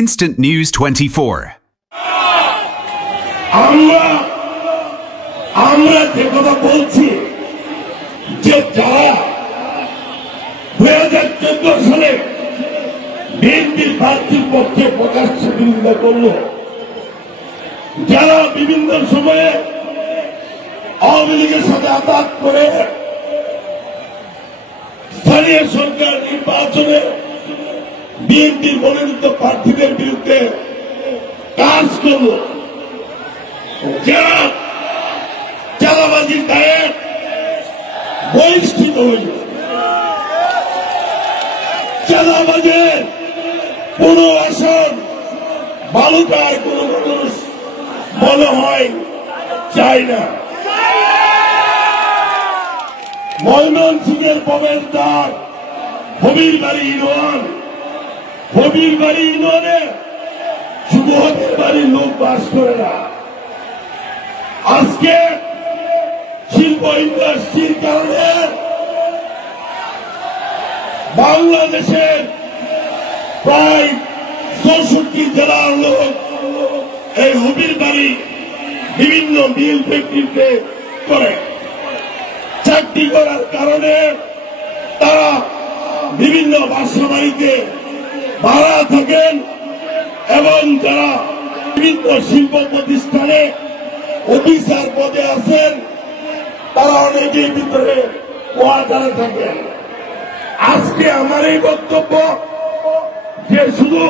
Instant News 24. আমরা যে কথা বলছি যে যারা 2014 সালে বিএনপির প্রার্থীর পক্ষে প্রকাশ্য বিরোধিতা করল, যারা বিভিন্ন সময়ে আওয়ামী লীগের সাথে আঘাত করে স্থানীয় সরকার নির্বাচনে বিএনপির মনোনীত প্রার্থীদের বিরুদ্ধে কাজ করল, যারা চাঁদাবাজির দায়ে বহিষ্কৃত হইল, চাঁদাবাজের কোন আসন বালুকার কোন মানুষ মনে হয় চায় না। ময়মনসিংহের প্রবেশদ্বার হবিরবাড়ি ইউনিয়নে যুবকের বাড়ির লোক বাস করে না। আজকে শিল্প ইন্ডাস্ট্রির কারণে বাংলাদেশের প্রায় 64 জেলার লোক এই হবিরবাড়ি বিভিন্ন মিল ফ্যাক্টরিতে করে চাকরি করার কারণে তারা বিভিন্ন বাসা বাড়িতে ভাড়া থাকেন এবং যারা বিভিন্ন শিল্প প্রতিষ্ঠানে অফিসার পদে আছেন তারা অনেকের ভিতরে কোয়ার্টারে থাকেন। আজকে আমার এই বক্তব্য যে শুধু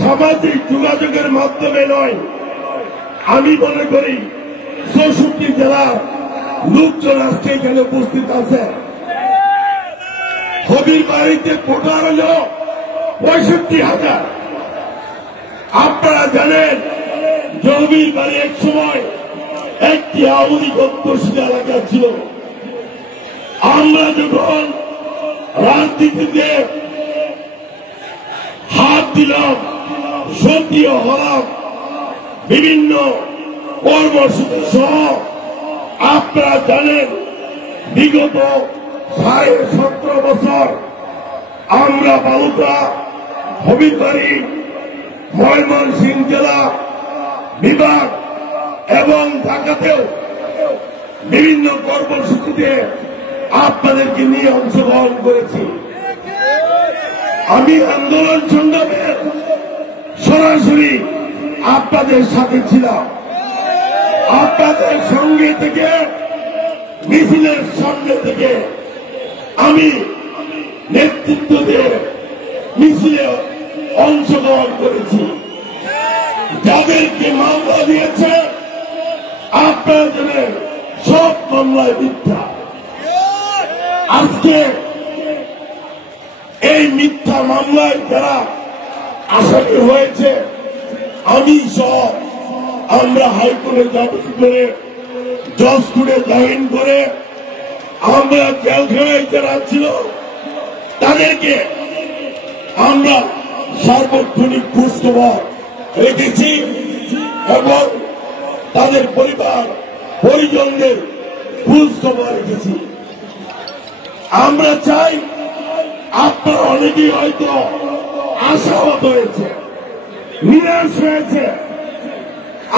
সামাজিক যোগাযোগের মাধ্যমে নয়, আমি মনে করি 64 জেলার লোকজন আজকে এখানে উপস্থিত আছে। হবিরবাড়িতে ভোটার হল 65,000। আপনারা জানেন যে হবিরবাড়ি এক সময় একটি আওয়ামী লীগ অধ্যুষিত এলাকা ছিল। আমরা যখন রাজনীতিতে হাত দিলাম, সক্রিয় হলাম, বিভিন্ন কর্মসূচি সহ আপনারা জানেন বিগত 17.5 বছর আমরা বালুকা, হবিরবাড়ি, ময়মনসিংহ জেলা বিভাগ এবং ঢাকাতেও বিভিন্ন কর্মসূচিতে আপনাদেরকে নিয়ে অংশগ্রহণ করেছি। আমি আন্দোলন সংগ্রামের সরাসরি আপনাদের সাথে ছিলাম। আপনাদের সঙ্গে থেকে মিছিলের সামনে থেকে আমি নেতৃত্ব দিয়ে মিছিলে অংশগ্রহণ করেছি। যাদেরকে মামলা দিয়েছে আপনারা জানেন সব মামলায় মিথ্যা। আজকে এই মিথ্যা মামলায় যারা আসামি হয়েছে আমি সহ আমরা হাইকোর্টে জামিন করে জজ কোর্টে জামিন করে আমরা জেলখানায় যারা ছিল তাদেরকে আমরা সার্বক্ষণিক খোঁজখবর রেখেছি এবং তাদের পরিবার পরিজনদের খোঁজখবর রেখেছি। আমরা চাই আপনারা অনেকেই হয়তো আশাহত হয়েছে, নিরাশ হয়েছে।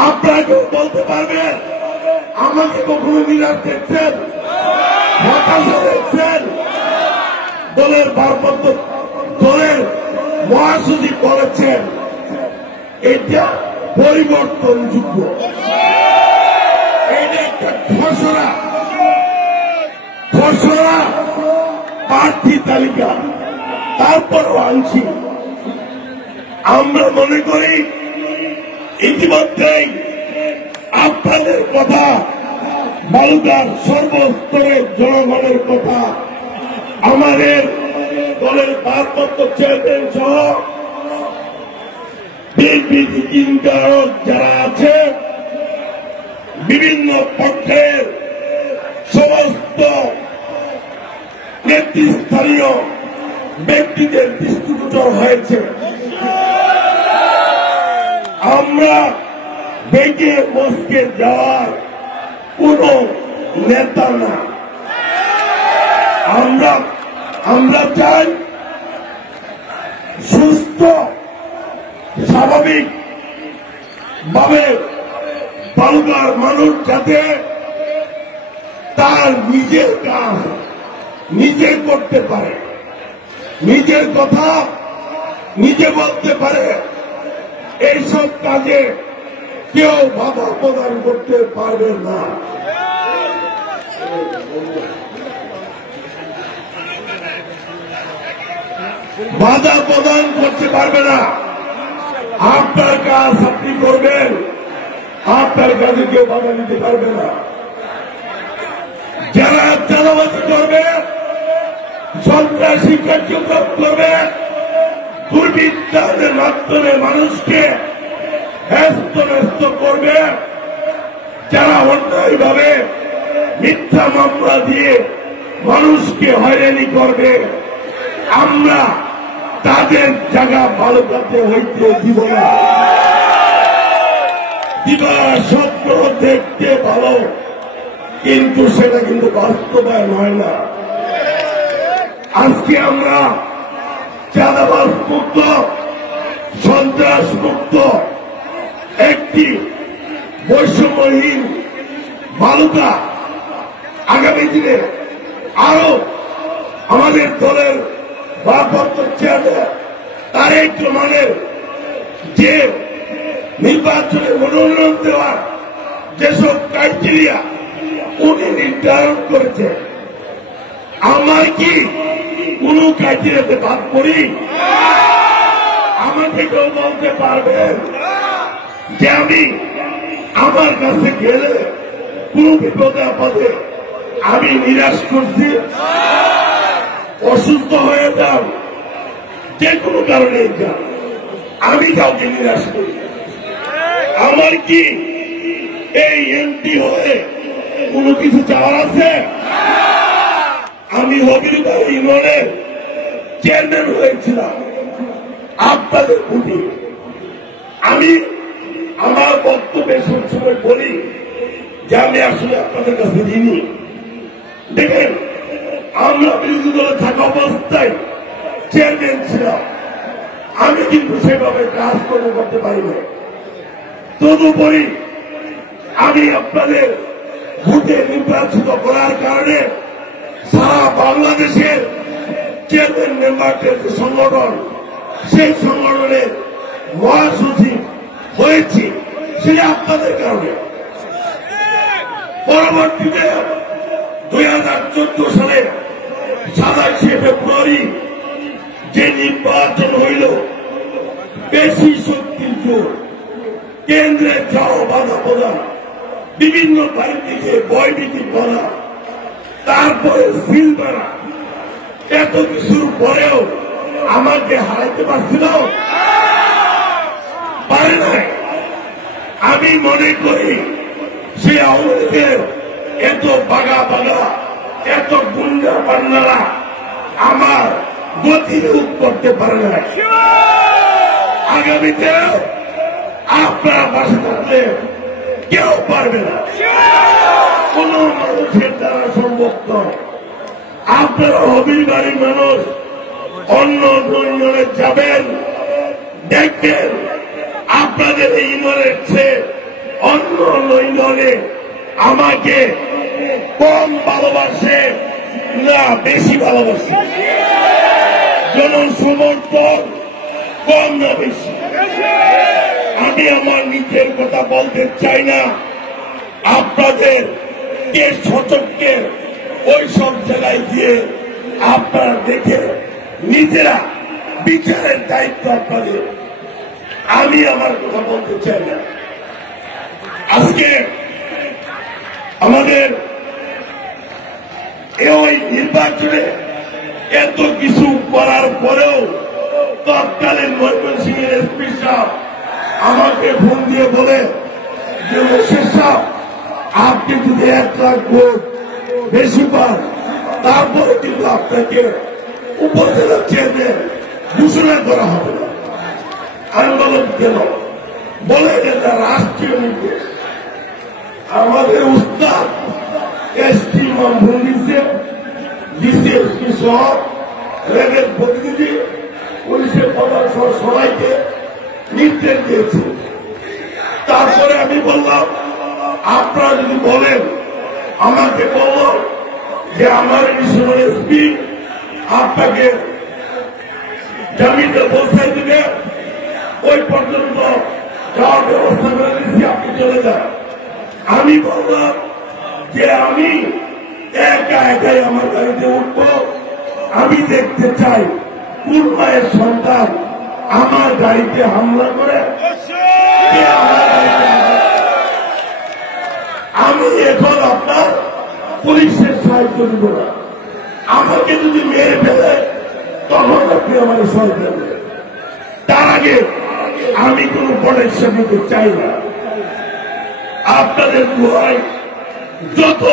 আপনারা কেউ বলতে পারবেন আমাকে কখনো নিরাশ দেখছেন, হতাশা দেখছেন? দলের ভারপ্রাপ্ত দলের মহাসচিব বলেছেন এটা পরিবর্তনযোগ্য, এটা একটা খসড়া প্রার্থী তালিকা, তারপরও আনছি। আমরা মনে করি ইতিমধ্যেই আপনাদের কথা, বালুকার সর্বস্তরের জনগণের কথা, আমাদের দলের ভারপ্রাপ্ত চেয়ারম্যান সহ বিএনপি চিন্তারক যারা আছে, বিভিন্ন পক্ষের সমস্ত নেতৃস্থানীয় ব্যক্তিদের দৃষ্টিগোচর হয়েছে। আমরা বেগে মস্কে যাওয়ার কোন নেতা না। আমরা চাই সুস্থ স্বাভাবিক ভাবে বালুকার মানুষ যাতে তার নিজের কাজ নিজে করতে পারে, নিজের কথা নিজে বলতে পারে, এইসব কাজে কেউ বাধা প্রদান করতে পারবে না। বাধা প্রদান করতে পারবে না। আপনার কাজ আপনি করবেন, আপনার কাজে কেউ বাধা দিতে পারবে না। যারা চাঁদাবাজি করবে, সন্ত্রাসী কার্যক্রম করবে, দুর্বৃত্তায়নের মাধ্যমে মানুষকে হ্যস্ত করবে, যারা অন্যায়ভাবে মিথ্যা মামলা দিয়ে মানুষকে হয়রানি করবে, আমরা তাদের জায়গা ভালো কাজে হইতে দিব না। দিবা স্বপ্ন দেখতে ভালো, কিন্তু সেটা কিন্তু বাস্তবায়ন হয় না। আজকে আমরা চাঁদাবাজ মুক্ত, সন্ত্রাস মুক্ত একটি বৈষম্যহীন বালুকা আগামী দিনে আরো আমাদের দলের ভারপ্রাপ্ত চেয়ারম্যান তারেক রহমানের যে নির্বাচনে মনোনয়ন দেওয়ার যেসব ক্রাইটেরিয়া উনি নির্ধারণ করেছে, আমার কি কোন ক্রাইটেরিয়াতে বাদ করি? আমাকে কেউ বলতে পারবেন যে আমি আমার কাছে গেলে কোন বিপদে আপদে আমি নিরাশ করছি? অসুস্থ হয়ে যান, যে কোনো কারণে যান, আমি কাউকে নিরাশ করি? আমার কি এই এমপি হয়ে কোন কিছু চাওয়ার আছে? আমি হবিরবাড়ি ইউনিয়নের চেয়ারম্যান হয়েছিলাম আপনাদের প্রতি। আমি আমার বক্তব্যে সবসময় বলি যে আমি আসলে আপনাদের কাছে ঋণী। দেখেন, আমরা বিরোধী দলে থাকা অবস্থায় চেয়ারম্যান ছিলাম, আমি কিন্তু সেভাবে কাজকর্ম করতে পারি না। তদুপরি আমি আপনাদের ভোটে নির্বাচিত করার কারণে সারা বাংলাদেশের চেয়ারম্যান মেম্বারদের যে সংগঠন, সেই সংগঠনের মহাসচিব হয়েছি, সেটা আপনাদের কারণে। পরবর্তীতে 2014 সালে 27শে ফেব্রুয়ারি যে নির্বাচন হইল, বেশি শক্তির জোর, কেন্দ্রের যাও বাধা প্রদান, বিভিন্ন বাড়িতে বয়নীতি করা, তারপরে সিল মারা, এত কিছুর পরেও আমাকে হারাইতে পারছিল? পারে নাই। আমি মনে করি সে আওয়ামী লীগের এত বাগা এত গুন্ডা পান্নারা আমার গতি রূপ করতে পারে না। আগামীতে আপনারা পাশে থাকলে কেউ পারবে না, কোন মানুষের দ্বারা সম্ভব নয়। আপনারা হবিরবাড়ির মানুষ অন্য ইউনিয়নে যাবেন, দেখবেন আপনাদের এই ইউনিয়নের চেয়ে অন্য ইউনিয়নে আমাকে কম ভালোবাসে না বেশি ভালোবাসে, জনসমর্থন কম না বেশি। আমি আমার নিজের কথা বলতে চাই না, আপনাদের কে সচককে ওই সব জায়গায় গিয়ে আপনারা দেখে নিজেরা বিচারের দায়িত্ব আপনাদের। আমি আমার কথা বলতে চাই না। আজকে আমাদের এই নির্বাচনে এত কিছু করার পরেও তৎকালীন ময়মনসিংহের এসপি সাহেব আমাকে ফোন দিয়ে বলে যে ওসির সাহেব, আপনি যদি 1 লাখ ভোট বেশি পান, তারপরে কিন্তু আপনাকে উপজেলা চেয়ারম্যান ঘোষণা করা হবে না। আমি বললাম কেন? বলে এটা রাষ্ট্রীয় নির্দেশ। আমাদের উস্তাদ এসপি মামুন দিচ্ছে, ডিসিএসপি সহ রেলের প্রতিনিধি, পুলিশের প্রধান সহ সবাইকে নির্দেশ দিয়েছে। তারপরে আমি বললাম, আপনারা যদি বলেন, আমাকে বলল যে আমার এডিশনাল এসপি আপনাকে জামিনটা বসাই দিবে, ওই পর্যন্ত যাওয়ার ব্যবস্থা করে দিচ্ছি, আপনি চলে যান। আমি বললাম যে আমি একাই আমার গাড়িতে উঠব, আমি দেখতে চাই কোন মায়ের সন্তান আমার গাড়িতে হামলা করে। আমি এখন আপনার পুলিশের সাহায্য নিব না, আমাকে যদি মেরে ফেলে তখন আপনি আমার সাহায্য নেবেন। তার আগে আমি কোন প্রোটেকশন নিতে চাই না। আপনাদের দোয়ায় যত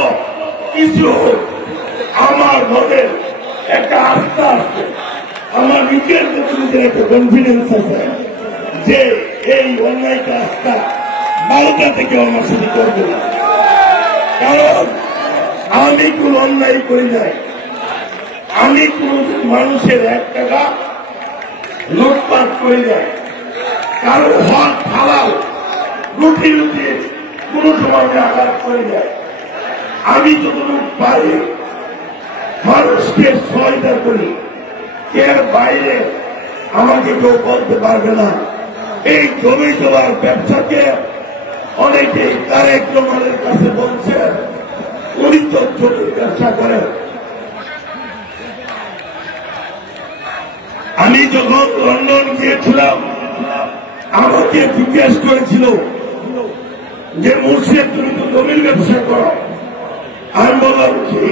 কিছু হোক, আমার মনে একটা আস্থা আছে, আমার নিজের নিজের একটা কনফিডেন্স আছে যে এই অন্যায় কাজটা 12টা থেকে আমার সাথে করবে না। কারণ আমি কোন অন্যায় করি নাই, আমি কোন মানুষের 1 টাকা লুটপাট করি নাই, কারো হক হালাল লুটি কোন সময় আঘাত করি নাই। আমি যতটুকু পারি মানুষকে সহায়তা করি, এর বাইরে আমাকে কেউ বলতে পারবে না। এই জমি জমার ব্যবসাকে অনেকে তারেক রহমানের কাছে বলছে উনি তো জমির ব্যবসা করেন। আমি যখন লন্ডন গিয়েছিলাম আমাকে জিজ্ঞেস করেছিল যে মুর্শিদ তুমি তো জমির ব্যবসা করো। আমি বললাম কি,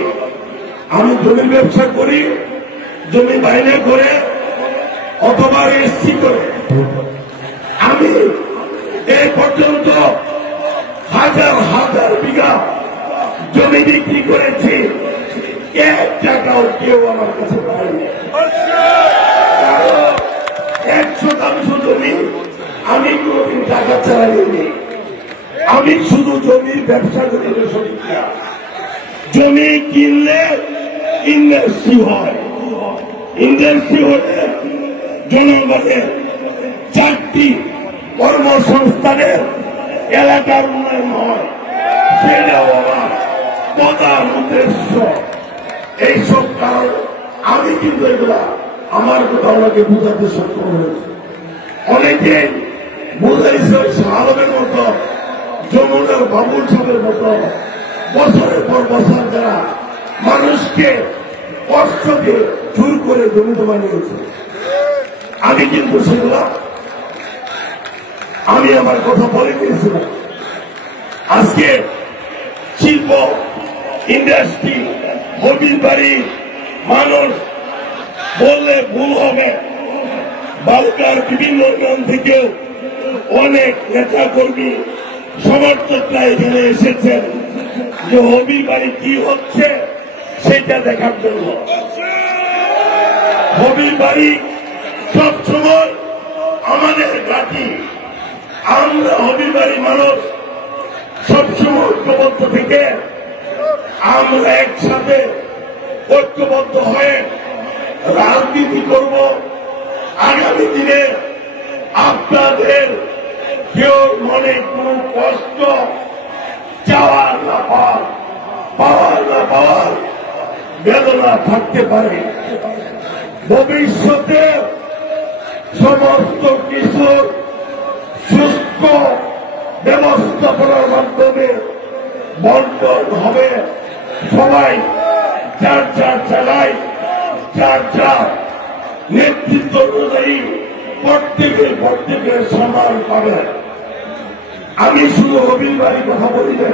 আমি জমির ব্যবসা করি, জমি বাইরে করে অথবা রেজিস্ট্রি করে। আমি এই পর্যন্ত হাজার হাজার বিঘা জমি বিক্রি করেছি, 1 টাকাও কেউ আমার কাছে পায়নি। 100% জমি আমি কোনদিন টাকা চালাইনি। আমি শুধু জমির ব্যবসা করি। জমি কিনলে ইন্ডাস্ট্রি হয়, ইন্ডাস্ট্রি হলে জনগণের 4টি কর্মসংস্থানের এলাকার উন্নয়ন হয়, সেটাও আমার প্রধান উদ্দেশ্য। এইসব কারণ আমি কিন্তু এগুলা আমার কথা ওনাকে বুঝাতে সক্ষম হয়েছে। অনেকে বুঝাইছে শাহরুখের মতো, যমুনার বাবুল সাহেবের মতো বছরের পর বছর যারা মানুষকে কষ্ট দিয়ে জোর করে জমি জমা নিয়েছে। আমি কিন্তু সেগুলা আমি আমার কথা বলে দিয়েছিলাম। আজকে শিল্প ইন্ডাস্ট্রি হবিরবাড়ি মানুষ বললে ভুল হবে, বালুকার বিভিন্ন গ্রাম থেকেও অনেক নেতা কর্মী সমর্থকরা এখানে এসেছেন যে হবিরবাড়ি কি হচ্ছে সেটা দেখার জন্য। হবিরবাড়ি সবসময় আমাদের ঘাঁটি, আমরা হবিরবাড়ির মানুষ সবসময় ঐক্যবদ্ধ থেকে আমরা একসাথে ঐক্যবদ্ধ হয়ে রাজনীতি করব। আগামী দিনে আপনাদের কেউ মনে কোন কষ্ট চাওয়ার না পাওয়ার না পাওয়ার বেদনা থাকতে পারে। ভবিষ্যতে সমস্ত কিছু সুস্থ ব্যবস্থাপনার মাধ্যমে বন্টন হবে। সবাই যার যার জায়গায় যার যার নেতৃত্ব অনুযায়ী প্রত্যেকের সম্মান পাবে। আমি শুধু হবিরবাড়ির কথা বলি না,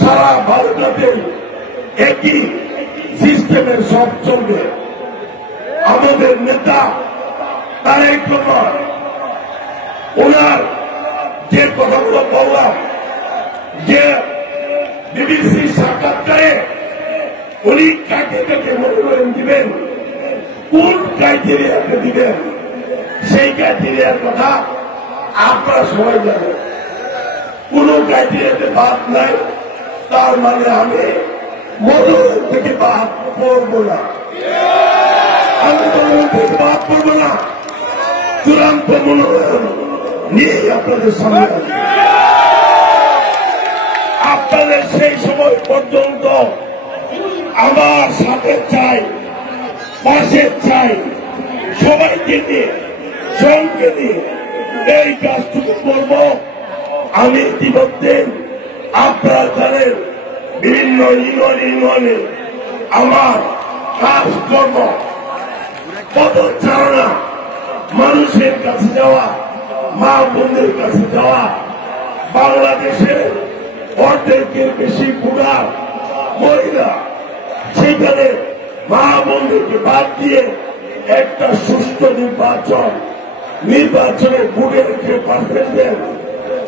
সারা ভারতে একই সিস্টেমের সব চলবে। আমাদের নেতা তারেক রহমান ওনার যে কথাগুলো বললাম, যে বিবিসি সাক্ষাৎকারে উনি কাকে কাকে মনোনয়ন দিবেন, কোন ক্রাইটেরিয়াকে দিবেন, সেই ক্রাইটেরিয়ার কথা আপনারা সবাই জানেন। কোন ক্রাইটেরিয়াতে বাদ নাই, তার মানে আমি মনোনয়ন থেকে বাদ পড়বো না, আমি মনোনয়ন থেকে বাদ পড়বো না। চূড়ান্ত মনোনয়ন নিয়ে আপনাদের সামনে আপনাদের সেই সময় পর্যন্ত আমার সাথে চাই, পাশে চাই, সবাইকে নিয়ে, সঙ্গে নিয়ে এই কাজটুকু করব। আমি ইতিমধ্যে আপনারা জানেন বিভিন্ন ইউনিয়নে আমার কাজ করব, পদচারণা, মানুষের কাছে যাওয়া, মা বোনদের কাছে যাওয়া। বাংলাদেশের অর্ধেকের বেশি বুড়া মহিলা, সেখানে মা বোনদেরকে বাদ দিয়ে একটা সুষ্ঠু নির্বাচনে ভোটের যে পার্সেন্টেজ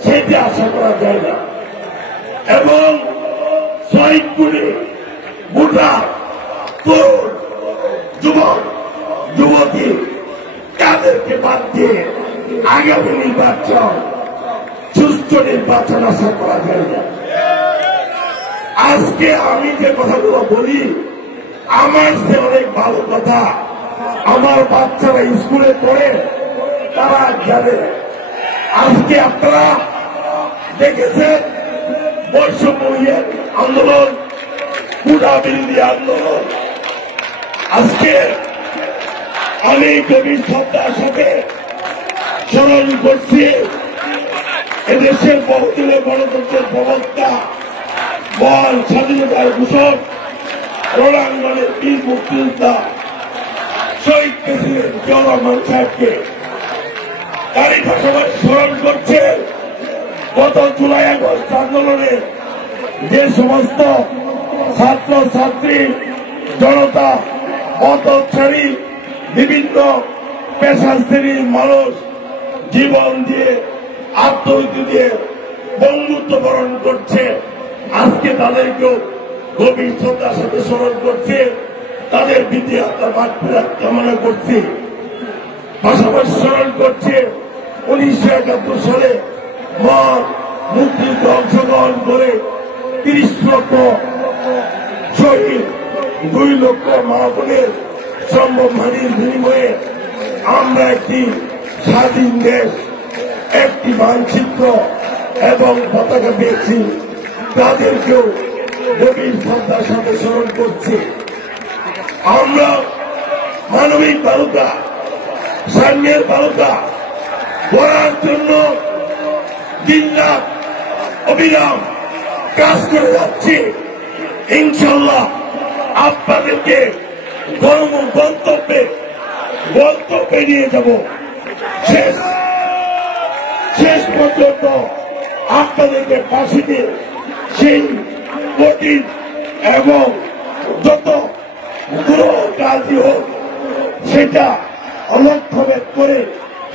সেটা আশা করা যায় না। এবং শহীদপুরে ভোটার, তরুণ, যুবক, যুবতী তাদেরকে বাদ দিয়ে আগামী নির্বাচন, সুষ্ঠু নির্বাচন আশা করা যায় না। আজকে আমি যে কথাগুলো বলি আমার সে অনেক ভালো কথা আমার বাচ্চারা স্কুলে পড়ে, তারা জানে। আজকে আপনারা দেখেছেন বৈষম্য আন্দোলন, কুড়া বিরোধী আন্দোলন। আজকে আমি গভীর শ্রদ্ধার সাথে স্মরণ করছি এদেশের বহুদিনের গণতন্ত্রের প্রবক্তা, মহান স্বাধীনতার ঘোষক, রণাঙ্গনের বীর মুক্তিযোদ্ধা শহীদ প্রেসিডেন্ট জিয়াউর রহমান সাহেবকে। তারই পাশাপাশি স্মরণ করছে গত জুলাই আগস্ট আন্দোলনে যে সমস্ত ছাত্র ছাত্রী, জনতা, পথচারী, বিভিন্ন পেশা শ্রেণীর মানুষ জীবন দিয়ে, আত্মহত্যা দিয়ে বন্ধুত্ব বরণ করছে। আজকে তাদেরকেও গভীর শ্রদ্ধার সাথে স্মরণ করছে, তাদের প্রতি আত্মার মাগফিরাত কামনা করছি। পাশাপাশি স্মরণ করছে 1971 সালে মহান মুক্তিযুদ্ধে অংশগ্রহণ করে 30 লক্ষ শহীদ, 2 লক্ষ মা বোনের সম্মানের বিনিময়ে আমরা একটি স্বাধীন দেশ, একটি মানচিত্র এবং পতাকা পেয়েছি। তাদেরকেও গভীর শ্রদ্ধার সাথে স্মরণ করছি। আমরা মানবিক বালুকা, সাম্যের বালুকা গড়ার জন্য দিনরাত অবিরাম কাজ করে যাচ্ছি। ইনশাল্লাহ আপনাদেরকে গন্তব্যে নিয়ে যাব। শেষ পর্যন্ত আপনাদেরকে পাশে দিয়ে সেই কঠিন এবং যত দুরূহ কাজই হোক সেটা অলক্ষ্যভেদ করে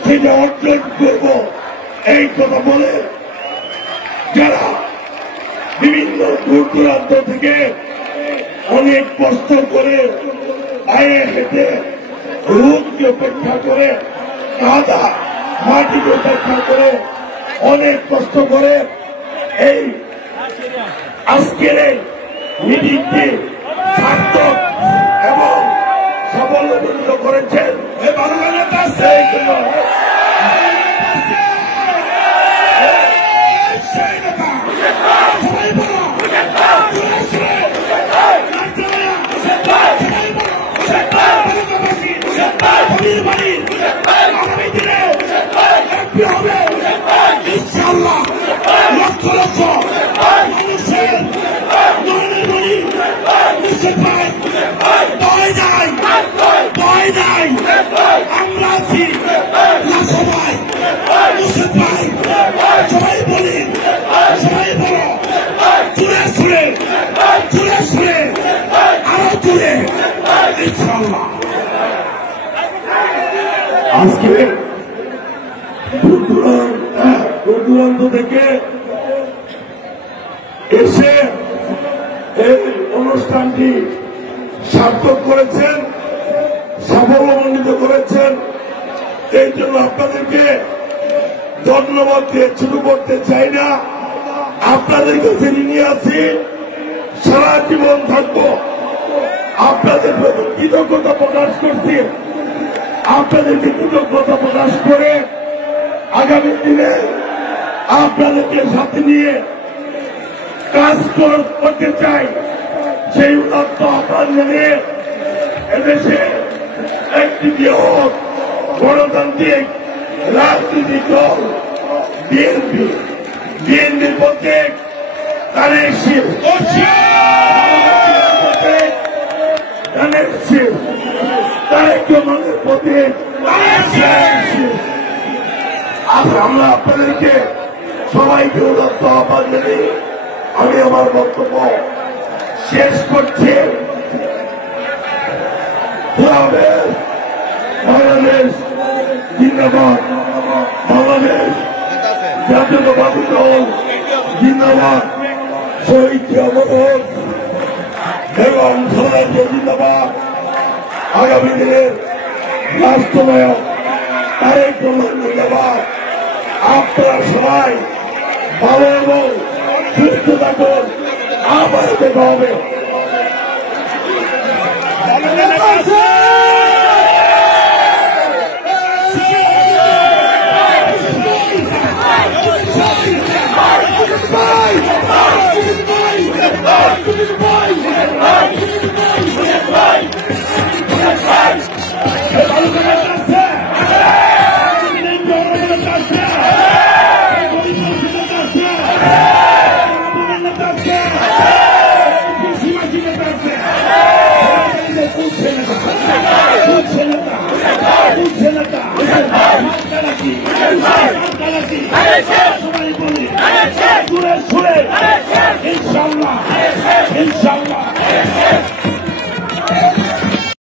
সেটা অর্জন করব, এই কথা বলে যারা বিভিন্ন দূর দূরান্ত থেকে অনেক কষ্ট করে পায়ে হেঁটে রোদকে উপেক্ষা করে, কাদা মাটিকে উপেক্ষা করে অনেক কষ্ট করে এই আজকের এই মিটিংটি সার্থক এবং সাফল্যমণ্ডিত করেছেন। ইনশাআল্লাহ লক্ষ লক্ষ মানুষের আমরা আছি সবাই, সবাই বলি, সবাই বলো জুড়ে সুরে, জুড়ে সুরে, আরো জুড়ে ইনশাআল্লাহ। আজকে দূর দূরান্ত থেকে এসে এই অনুষ্ঠানটি সার্থক করেছেন, সাফল্যমণ্ডিত করেছেন। এই জন্য আপনাদেরকে ধন্যবাদ দিয়ে শুরু করতে চাই না। আপনাদের কাছে ঋণী আছি, সারা জীবন থাকবো। আপনাদের প্রতি কৃতজ্ঞতা প্রকাশ করছি। আপনাদেরকে কৃতজ্ঞতা প্রকাশ করে আগামী দিনে আপনাদেরকে সাথে নিয়ে কাজ করতে চাই। সেই উদাত্ত আহ্বান জানিয়ে এদেশে একটি বৃহৎ গণতান্ত্রিক রাজনৈতিক দল বিএনপির প্রত্যেক তারেক শিব তারেক রহমানের প্রত্যেক আমরা আপনাদেরকে সবাইকে উদাত্ত আহ্বান জানিয়ে আমি আমার বক্তব্য শেষ করছি। বাংলাদেশ জিন্দাবাদ, বাংলাদেশ জাতীয়তাবাদী দল জিন্দাবাদ, শহীদ জিয়াউর এবং স্বরাজ্য জিন্দাবাদ। আগামী দিনের রাষ্ট্রনায়ক তারেক রহমান জিন্দাবাদ। আপনারা সবাই ভালো এবং সুস্থ থাকুন। আবার দেখা হবে। ইনশাআল্লাহ